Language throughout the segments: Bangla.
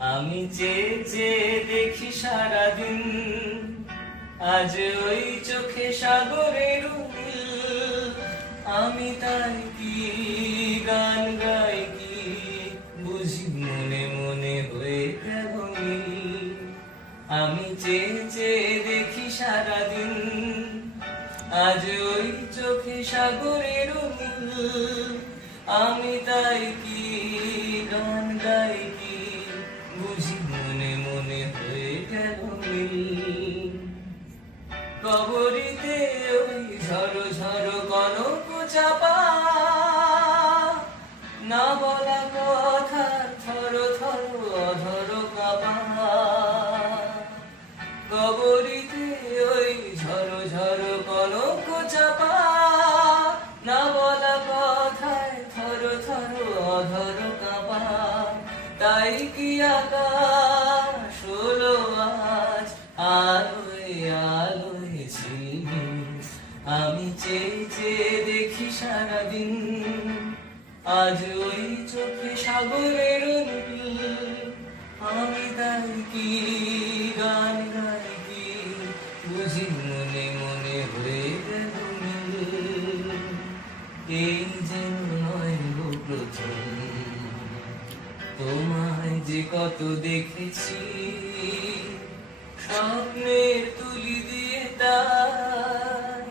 আমি চেয়ে চেয়ে দেখি সারাদিন, আজ ওই চোখে সাগরের মিল। আমি তাই কি গান গাই কি বুঝি মনে মনে হয়ে গেল মিল। আমি চেয়ে চেয়ে দেখি সারাদিন, আজ ওই চোখে সাগরের মিল। আমি তাই কি গান গাই কি বুঝি মনে মনে হয়ে গেল মিল। কবরিতে ওই ঝড়ো ঝড়ো কনক চাপা, না বলা কথা থর থর অধর কাঁপা। কবরিতে ওই ঝড়ো ঝড়ো কনক চাপা, না বলা কথায় থর থর অধর কাঁপা। তাই কি আকাশ হলো আজ আলোয় আলোয় ঝিলমিল। আমি চেয়ে চেয়ে দেখি সারাদিন, আজ ওই চোখে সাগরের মিল। আমি তাই কি গান গাই কি বুঝি মনে মনে হয়ে গেল মিল। এই যেন নয় গো প্রথম, তোমায় যে কত দেখেছি স্বপ্নের তুলি দিয়ে, তাই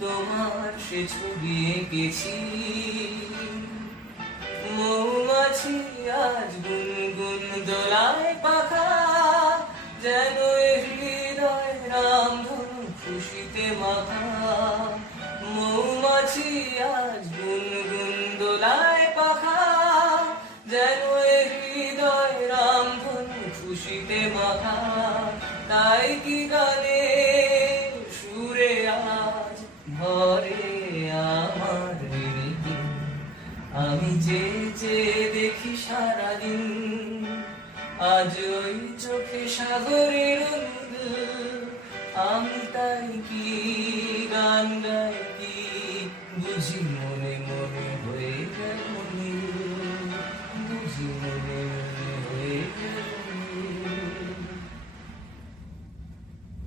তোমার সে ছবি এঁকেছি। মৌমাছি আজ গুনগুন দোলায় পাখা, যেন এ হৃদয় রামধনু খুশিতে মাখা। মৌমাছি আজ গুনগুন দোলায় পাখা, যেন এ হৃদয় রামধনু খুশিতে মাখা। তাই কি গানে সুরে আজ ভরে আমার হৃদয়। আমি চেয়ে চেয়ে দেখি সারাদিন, আজ ওই চোখে সাগরের মিল। আমি তাই কি গান গাই কি বুঝি মনে